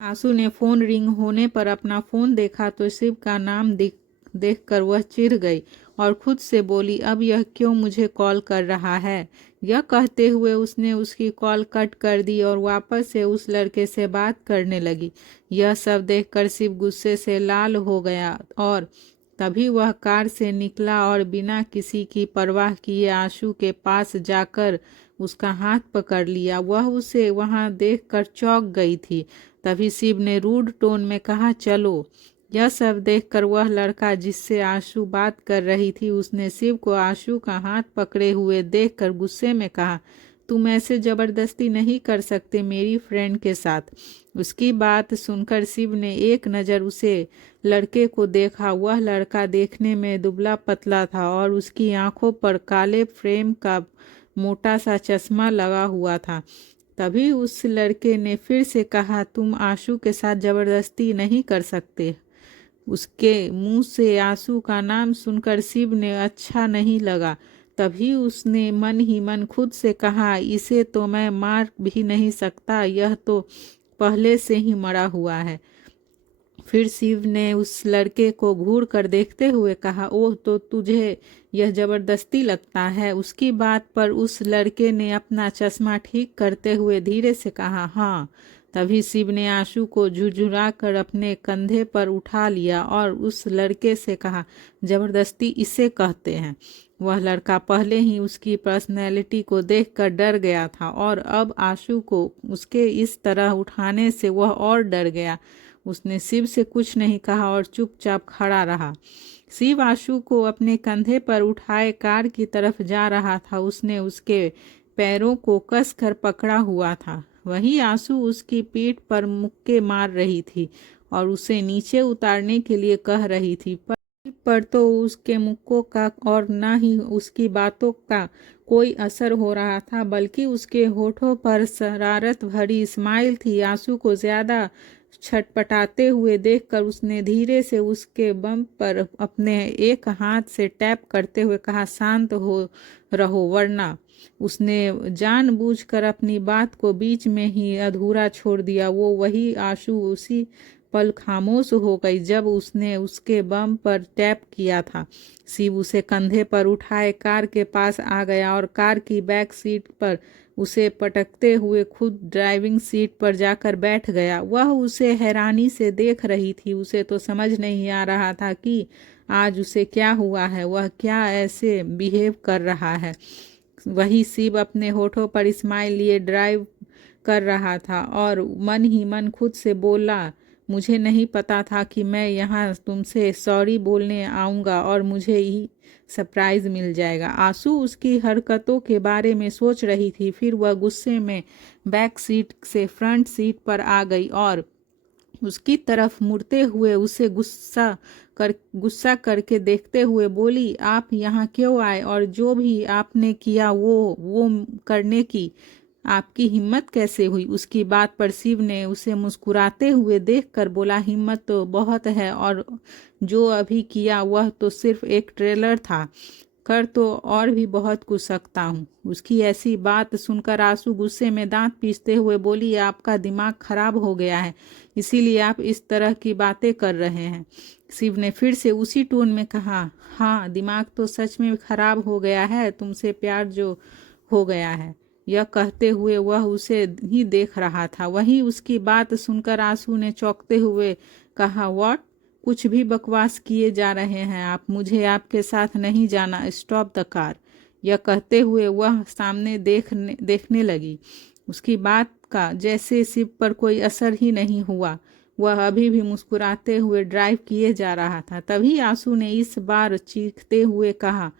आंसू ने phone ring होने पर अपना फोन देखा तो शिव का नाम देखकर वह चिढ़ गई और खुद से बोली, अब यह क्यों मुझे कॉल कर रहा है। यह कहते हुए उसने उसकी कॉल कट कर दी और वापस से उस लड़के से बात करने लगी। यह सब देखकर शिव गुस्से से लाल हो गया और तभी वह कार से निकला और बिना किसी की परवाह किए आशु के पास जाकर उसका हाथ पकड़ लिया। वह उसे वहां देखकर चौंक गई थी। तभी शिव ने रूड टोन में कहा, चलो। यह सब देखकर वह लड़का जिससे आशु बात कर रही थी उसने शिव को आशु का हाथ पकड़े हुए देखकर गुस्से में कहा, तुम ऐसे जबरदस्ती नहीं कर सकते मेरी फ्रेंड के साथ। उसकी बात सुनकर शिव ने एक नज़र उसे लड़के को देखा। वह लड़का देखने में दुबला पतला था और उसकी आंखों पर काले फ्रेम का मोटा सा चश्मा लगा हुआ था। तभी उस लड़के ने फिर से कहा, तुम आशु के साथ जबरदस्ती नहीं कर सकते। उसके मुंह से आंसू का नाम सुनकर शिव ने अच्छा नहीं लगा। तभी उसने मन ही मन खुद से कहा, इसे तो मैं मार भी नहीं सकता, यह तो पहले से ही मरा हुआ है। फिर शिव ने उस लड़के को घूर कर देखते हुए कहा, ओह, तो तुझे यह जबरदस्ती लगता है। उसकी बात पर उस लड़के ने अपना चश्मा ठीक करते हुए धीरे से कहा, हाँ। तभी शिव ने आशु को झुरझुरा कर अपने कंधे पर उठा लिया और उस लड़के से कहा, जबरदस्ती इसे कहते हैं। वह लड़का पहले ही उसकी पर्सनैलिटी को देखकर डर गया था और अब आशु को उसके इस तरह उठाने से वह और डर गया। उसने शिव से कुछ नहीं कहा और चुपचाप खड़ा रहा। शिव आशु को अपने कंधे पर उठाए कार की तरफ जा रहा था। उसने उसके पैरों को कसकर पकड़ा हुआ था। वहीं आंसू उसकी पीठ पर मुक्के मार रही थी और उसे नीचे उतारने के लिए कह रही थी, पर तो उसके मुक्कों का और ना ही उसकी बातों का कोई असर हो रहा था, बल्कि उसके होठों पर शरारत भरी स्माइल थी। आंसू को ज्यादा छटपटाते हुए देखकर उसने धीरे से उसके बम पर अपने एक हाथ से टैप करते हुए कहा, शांत हो रहो वरना। उसने जानबूझकर अपनी बात को बीच में ही अधूरा छोड़ दिया। वो वही आंसू उसी पल खामोश हो गई जब उसने उसके बम पर टैप किया था। शिव उसे कंधे पर उठाए कार के पास आ गया और कार की बैक सीट पर उसे पटकते हुए खुद ड्राइविंग सीट पर जाकर बैठ गया। वह उसे हैरानी से देख रही थी। उसे तो समझ नहीं आ रहा था कि आज उसे क्या हुआ है, वह क्या ऐसे बिहेव कर रहा है। वही शिव अपने होठों पर स्माइल लिए ड्राइव कर रहा था और मन ही मन खुद से बोला, मुझे नहीं पता था कि मैं यहाँ तुमसे सॉरी बोलने आऊँगा और मुझे ही सरप्राइज मिल जाएगा। आंसू उसकी हरकतों के बारे में सोच रही थी। फिर वह गुस्से में बैक सीट से फ्रंट सीट पर आ गई और उसकी तरफ मुड़ते हुए उसे गुस्सा करके देखते हुए बोली, आप यहाँ क्यों आए और जो भी आपने किया वो करने की आपकी हिम्मत कैसे हुई। उसकी बात पर शिव ने उसे मुस्कुराते हुए देखकर बोला, हिम्मत तो बहुत है और जो अभी किया वह तो सिर्फ एक ट्रेलर था, कर तो और भी बहुत कुछ सकता हूँ। उसकी ऐसी बात सुनकर आंसू गुस्से में दांत पीसते हुए बोली, आपका दिमाग खराब हो गया है, इसीलिए आप इस तरह की बातें कर रहे हैं। शिव ने फिर से उसी टोन में कहा, हाँ, दिमाग तो सच में खराब हो गया है, तुमसे प्यार जो हो गया है। यह कहते हुए वह उसे ही देख रहा था। वहीं उसकी बात सुनकर आंसू ने चौंकते हुए कहा, व्हाट, कुछ भी बकवास किए जा रहे हैं आप, मुझे आपके साथ नहीं जाना, स्टॉप द कार। यह कहते हुए वह सामने देखने लगी। उसकी बात का जैसे शिव पर कोई असर ही नहीं हुआ। वह अभी भी मुस्कुराते हुए ड्राइव किए जा रहा था। तभी आंसू ने इस बार चीखते हुए कहा,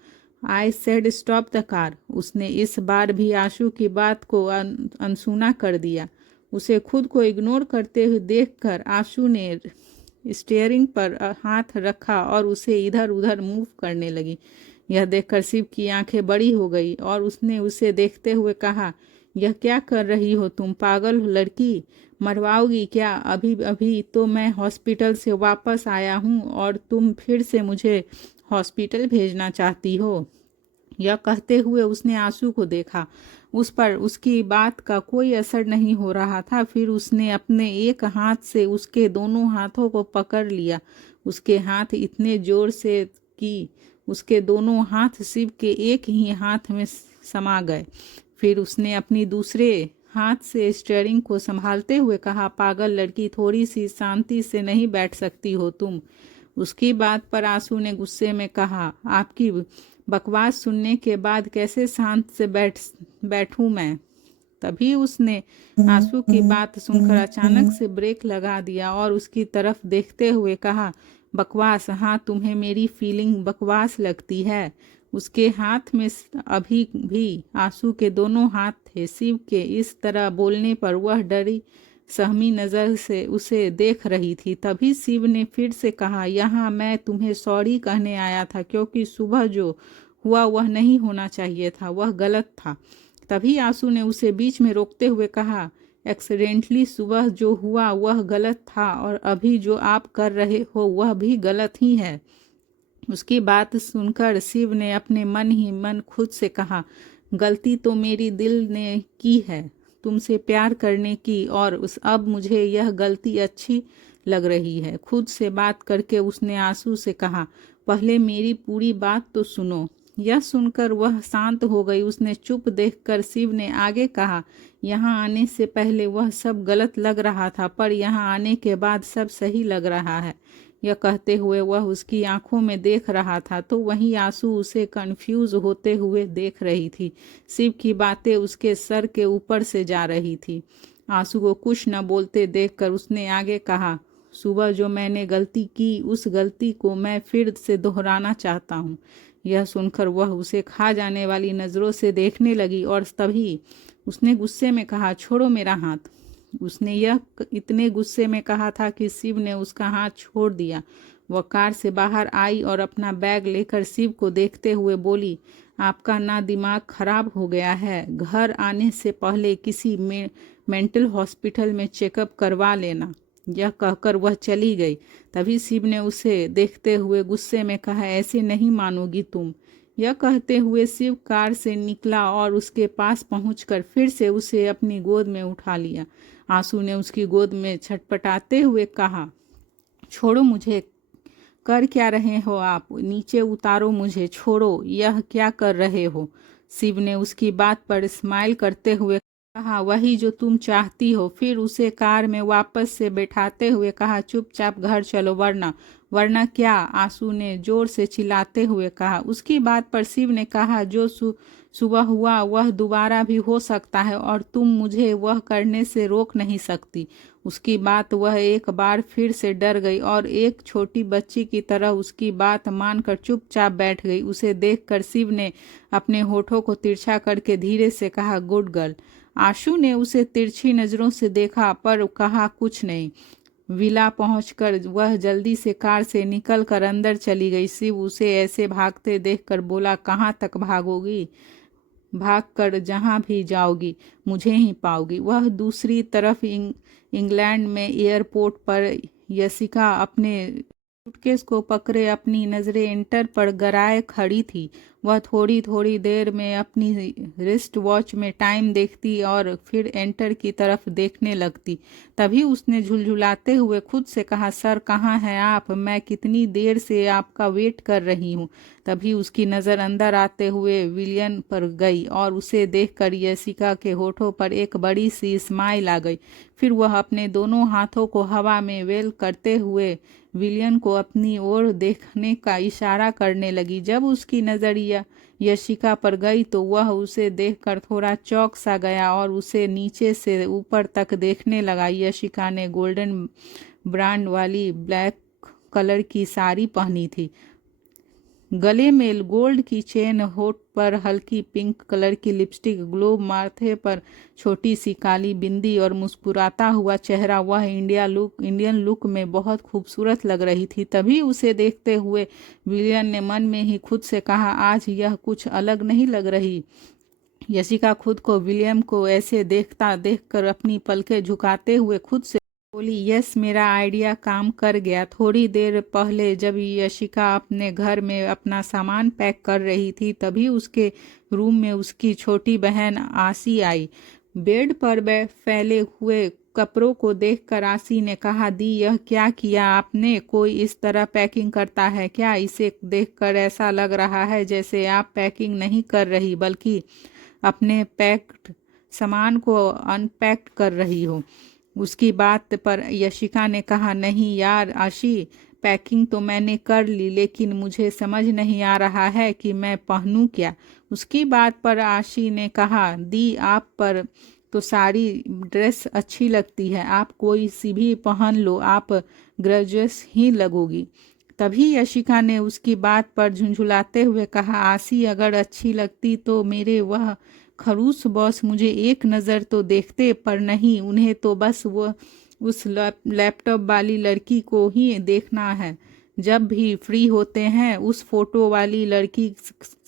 I said stop the car. उसने इस बार भी आंसू की बात को अनसुना कर दिया। उसे खुद को इग्नोर करते हुए देखकर आंसू ने स्टीयरिंग पर हाथ रखा और उसे इधर उधर मूव करने लगी। यह देखकर शिव की आंखें बड़ी हो गई और उसने उसे देखते हुए कहा, यह क्या कर रही हो तुम, पागल लड़की, मरवाओगी क्या। अभी अभी तो मैं हॉस्पिटल से वापस आया हूँ और तुम फिर से मुझे हॉस्पिटल भेजना चाहती हो। यह कहते हुए उसने आंसू को देखा। उस पर उसकी बात का कोई असर नहीं हो रहा था। फिर उसने अपने एक हाथ से उसके दोनों हाथों को पकड़ लिया। उसके हाथ इतने जोर से कि उसके दोनों हाथ शिव के एक ही हाथ में समा गए। फिर उसने अपनी दूसरे हाथ से स्टीयरिंग को संभालते हुए कहा, पागल लड़की, थोड़ी सी शांति से नहीं बैठ सकती हो तुम? उसकी बात पर आंसू ने गुस्से में कहा, आपकी बकवास सुनने के बाद कैसे शांत से बैठूं मैं? तभी उसने आंसू की बात सुनकर अचानक से ब्रेक लगा दिया और उसकी तरफ देखते हुए कहा, बकवास? हाँ, तुम्हें मेरी फीलिंग बकवास लगती है? उसके हाथ में अभी भी आंसू के दोनों हाथ थे। शिव के इस तरह बोलने पर वह डरी सहमी नज़र से उसे देख रही थी। तभी शिव ने फिर से कहा, यहाँ मैं तुम्हें सॉरी कहने आया था, क्योंकि सुबह जो हुआ वह नहीं होना चाहिए था, वह गलत था। तभी आंसू ने उसे बीच में रोकते हुए कहा, एक्सीडेंटली सुबह जो हुआ वह गलत था और अभी जो आप कर रहे हो वह भी गलत ही है। उसकी बात सुनकर शिव ने अपने मन ही मन खुद से कहा, गलती तो मेरी दिल ने की है तुमसे प्यार करने की, और अब मुझे यह गलती अच्छी लग रही है। खुद से बात करके उसने आंसू से कहा, पहले मेरी पूरी बात तो सुनो। यह सुनकर वह शांत हो गई। उसने चुप देखकर शिव ने आगे कहा, यहाँ आने से पहले वह सब गलत लग रहा था, पर यहाँ आने के बाद सब सही लग रहा है। यह कहते हुए वह उसकी आंखों में देख रहा था, तो वही आंसू उसे कंफ्यूज होते हुए देख रही थी। शिव की बातें उसके सर के ऊपर से जा रही थी। आंसू को कुछ न बोलते देखकर उसने आगे कहा, सुबह जो मैंने गलती की उस गलती को मैं फिर से दोहराना चाहता हूँ। यह सुनकर वह उसे खा जाने वाली नज़रों से देखने लगी और तभी उसने गुस्से में कहा, छोड़ो मेरा हाथ। उसने यह इतने गुस्से में कहा था कि शिव ने उसका हाथ छोड़ दिया। वह कार से बाहर आई और अपना बैग लेकर शिव को देखते हुए बोली, आपका ना दिमाग खराब हो गया है? घर आने से पहले किसी मेंटल हॉस्पिटल में चेकअप करवा लेना। यह कहकर वह चली गई। तभी शिव ने उसे देखते हुए गुस्से में कहा, ऐसे नहीं मानोगी तुम। यह कहते हुए शिव कार से निकला और उसके पास पहुंचकर फिर से उसे अपनी गोद में उठा लिया। आंसू ने उसकी गोद में छटपटाते हुए कहा, छोड़ो मुझे, कर क्या रहे हो आप? नीचे उतारो मुझे, छोड़ो, यह क्या कर रहे हो? शिव ने उसकी बात पर स्माइल करते हुए कहा, वही जो तुम चाहती हो। फिर उसे कार में वापस से बैठाते हुए कहा, चुपचाप घर चलो, वरना वरना क्या? आंसू ने जोर से चिल्लाते हुए कहा। उसकी बात पर शिव ने कहा, जो सुबह हुआ वह दोबारा भी हो सकता है और तुम मुझे वह करने से रोक नहीं सकती। उसकी बात वह एक बार फिर से डर गई और एक छोटी बच्ची की तरह उसकी बात मानकर चुपचाप बैठ गई। उसे देखकर शिव ने अपने होठों को तिरछा करके धीरे से कहा, गुड गर्ल। आशु ने उसे तिरछी नज़रों से देखा पर कहा कुछ नहीं। विला पहुंचकर वह जल्दी से कार से निकलकर अंदर चली गई। शिव उसे ऐसे भागते देखकर बोला, कहाँ तक भागोगी? भागकर जहाँ भी जाओगी मुझे ही पाओगी। वह दूसरी तरफ इंग्लैंड में एयरपोर्ट पर यशिका अपने सूटकेस को पकड़े अपनी नज़रें एंटर पर गराए खड़ी थी। वह थोड़ी थोड़ी देर में अपनी रिस्ट वॉच में टाइम देखती और फिर एंटर की तरफ देखने लगती। तभी उसने झुलझुलाते हुए खुद से कहा, सर कहाँ हैं आप? मैं कितनी देर से आपका वेट कर रही हूँ। तभी उसकी नज़र अंदर आते हुए विलियन पर गई और उसे देखकर यशिका के होठों पर एक बड़ी सी स्माइल आ गई। फिर वह अपने दोनों हाथों को हवा में वेल करते हुए विलियन को अपनी ओर देखने का इशारा करने लगी। जब उसकी नज़रिया यशिका पर गई तो वह उसे देखकर थोड़ा चौंक सा गया और उसे नीचे से ऊपर तक देखने लगा। यशिका ने गोल्डन ब्रांड वाली ब्लैक कलर की साड़ी पहनी थी, गले में गोल्ड की चेन, होठ पर हल्की पिंक कलर की लिपस्टिक, ग्लोब, माथे पर छोटी सी काली बिंदी और मुस्कुराता हुआ चेहरा। वह इंडियन लुक में बहुत खूबसूरत लग रही थी। तभी उसे देखते हुए विलियन ने मन में ही खुद से कहा, आज यह कुछ अलग नहीं लग रही। यशिका खुद को विलियम को ऐसे देखकर अपनी पलकें झुकाते हुए खुद से बोली, यस, मेरा आइडिया काम कर गया। थोड़ी देर पहले जब यशिका अपने घर में अपना सामान पैक कर रही थी तभी उसके रूम में उसकी छोटी बहन आसी आई। बेड पर फैले हुए कपड़ों को देखकर आसी ने कहा, दी, यह क्या किया आपने? कोई इस तरह पैकिंग करता है क्या? इसे देखकर ऐसा लग रहा है जैसे आप पैकिंग नहीं कर रही बल्कि अपने पैक्ड सामान को अनपैक्ड कर रही हो। उसकी बात पर यशिका ने कहा, नहीं यार आशी, पैकिंग तो मैंने कर ली लेकिन मुझे समझ नहीं आ रहा है कि मैं पहनूं क्या। उसकी बात पर आशी ने कहा, दी, आप पर तो सारी ड्रेस अच्छी लगती है, आप कोई सी भी पहन लो, आप ग्रेजुएस ही लगोगी। तभी यशिका ने उसकी बात पर झुंझुलाते हुए कहा, आशी, अगर अच्छी लगती तो मेरे वह खरूस बॉस मुझे एक नज़र तो देखते, पर नहीं, उन्हें तो बस वो उस लैपटॉप वाली लड़की को ही देखना है। जब भी फ्री होते हैं उस फोटो वाली लड़की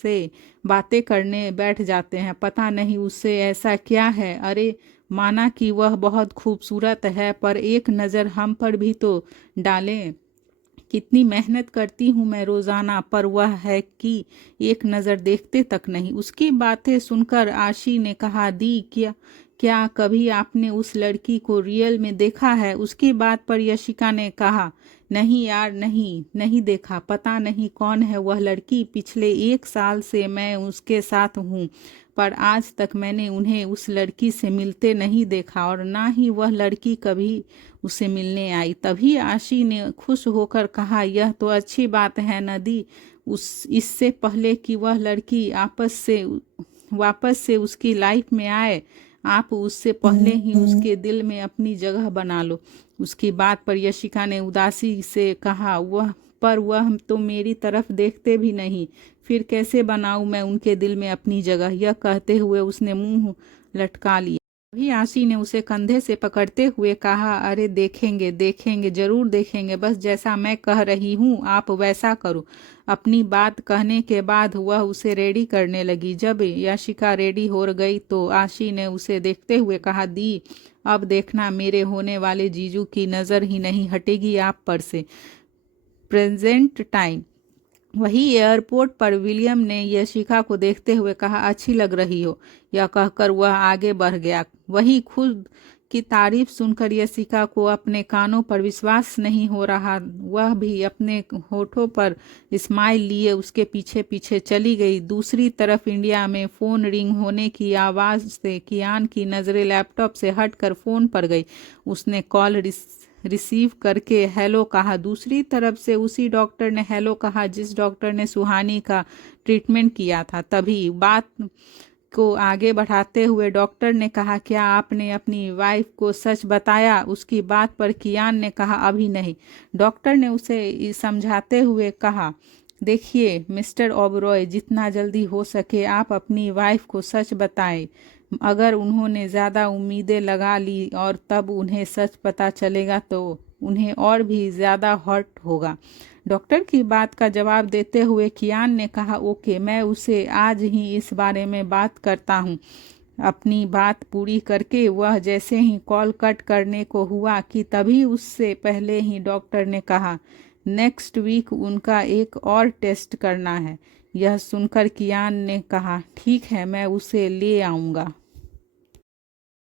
से बातें करने बैठ जाते हैं। पता नहीं उससे ऐसा क्या है। अरे, माना कि वह बहुत खूबसूरत है, पर एक नज़र हम पर भी तो डालें। कितनी मेहनत करती हूँ मैं रोज़ाना, पर वह है कि एक नज़र देखते तक नहीं। उसकी बातें सुनकर आशी ने कहा, दी, क्या क्या कभी आपने उस लड़की को रियल में देखा है? उसकी बात पर यशिका ने कहा, नहीं यार, नहीं नहीं देखा। पता नहीं कौन है वह लड़की। पिछले 1 साल से मैं उसके साथ हूँ, पर आज तक मैंने उन्हें उस लड़की से मिलते नहीं देखा और ना ही वह लड़की कभी उसे मिलने आई। तभी आशी ने खुश होकर कहा, यह तो अच्छी बात है नदी। इससे पहले कि वह लड़की वापस से उसकी लाइफ में आए, आप उससे पहले ही उसके दिल में अपनी जगह बना लो। उसकी बात पर यशिका ने उदासी से कहा, वह तो मेरी तरफ देखते भी नहीं, फिर कैसे बनाऊं मैं उनके दिल में अपनी जगह? यह कहते हुए उसने मुंह लटका लिया। तभी आशी ने उसे कंधे से पकड़ते हुए कहा, अरे देखेंगे देखेंगे, जरूर देखेंगे, बस जैसा मैं कह रही हूँ आप वैसा करो। अपनी बात कहने के बाद वह उसे रेडी करने लगी। जब यशिका रेडी हो गई तो आशी ने उसे देखते हुए कहा, दी, अब देखना, मेरे होने वाले जीजू की नज़र ही नहीं हटेगी आप पर से। Present time. वही एयरपोर्ट पर विलियम ने यशिका को देखते हुए कहा, अच्छी लग रही हो। यह कहकर वह आगे बढ़ गया। वही खुद की तारीफ सुनकर यशिका को अपने कानों पर विश्वास नहीं हो रहा। वह भी अपने होठों पर स्माइल लिए उसके पीछे पीछे चली गई। दूसरी तरफ इंडिया में फ़ोन रिंग होने की आवाज़ से कियान की नज़रें लैपटॉप से हटकर फ़ोन पर गई। उसने कॉल रिसीव करके हेलो कहा। दूसरी तरफ से उसी डॉक्टर ने हेलो कहा जिस डॉक्टर ने सुहानी का ट्रीटमेंट किया था। तभी बात को आगे बढ़ाते हुए डॉक्टर ने कहा, क्या आपने अपनी वाइफ को सच बताया? उसकी बात पर कियान ने कहा, अभी नहीं। डॉक्टर ने उसे समझाते हुए कहा, देखिए मिस्टर ओबरॉय, जितना जल्दी हो सके आप अपनी वाइफ को सच बताएं। अगर उन्होंने ज़्यादा उम्मीदें लगा ली और तब उन्हें सच पता चलेगा तो उन्हें और भी ज़्यादा हर्ट होगा। डॉक्टर की बात का जवाब देते हुए कियान ने कहा, ओके, मैं उसे आज ही इस बारे में बात करता हूँ। अपनी बात पूरी करके वह जैसे ही कॉल कट करने को हुआ कि तभी उससे पहले ही डॉक्टर ने कहा, नेक्स्ट वीक उनका एक और टेस्ट करना है। यह सुनकर कियान ने कहा, ठीक है, मैं उसे ले आऊँगा।